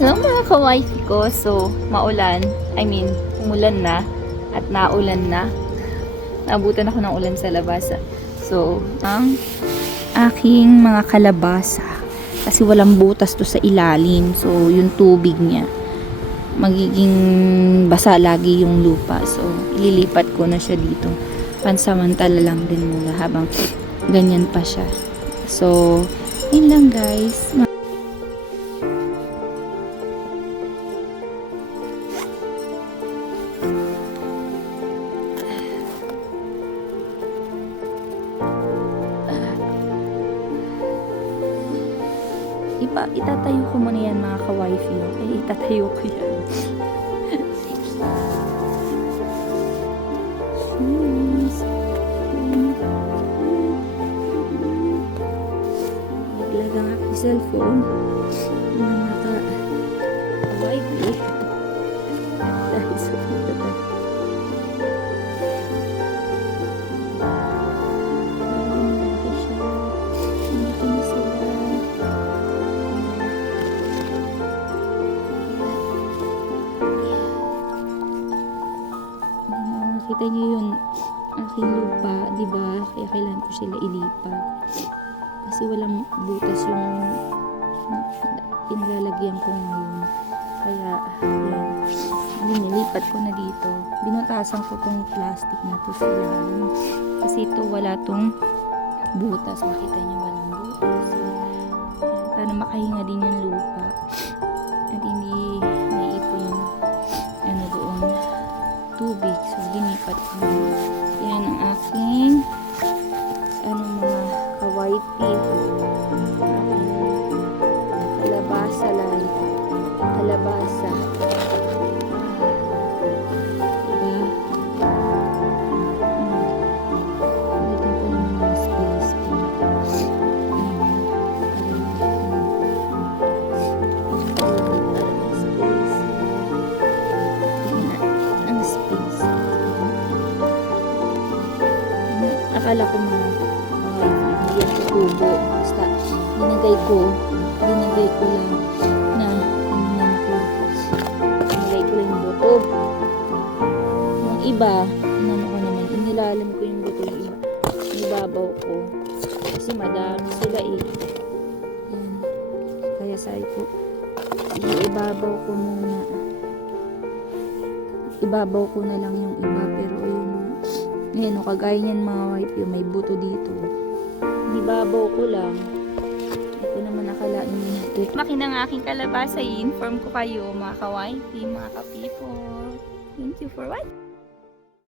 Hello mga ka-wifey ko. So, maulan. Umulan na. At naulan na. Naabutan ako ng ulan sa labas. So, ang aking mga kalabasa. Kasi walang butas to sa ilalim. So, yung tubig niya. Magiging basa lagi yung lupa. So, ililipat ko na siya dito. Pansamantala lang din muna habang ganyan pa siya. So, yun lang guys. Itatayo ko muna yan mga ka-wifey. Okay, itatayo ko yan. Naglag ang aking cellphone. Mga ka-wifey. Dahil sa pagtatag. Kita niyo yun, aking lupa, di ba? Kaya kailangan ko sila ilipat. Kasi walang butas yung pinalalagyan ko ngayon. Kaya, ayan. Nilipat ko na dito. Binutasan ko tong plastic na to sa ilalim. Kasi ito, wala tong butas. Makita niyo walang butas. Ayan, para makahinga din yung lupa. At hindi naiipon yung doon tubig. So, linipat ko. Yan ang aking mga ka-wifey. Kalabasa lang. Kalabasa. Diba? Ulitin ko naman yung space ko. Akala ko mga hindi yan tutubo. Basta dinagay ko lang na dinagay ko lang yung buto. Yung iba, inilalim ko yung buto yung iba. Ibabaw ko. Kasi madami sila eh. Yan. Kaya sabi ko, ibabaw ko muna. Ibabaw ko na lang yung iba. Pero ayun. Ayan, kagaya niyan mga wifey, may buto dito. Nibabaw ko lang. Ito naman nakalain nito. Makinang aking kalabasa, i-inform ko kayo mga ka-wifey, mga ka-people. Thank you for watching.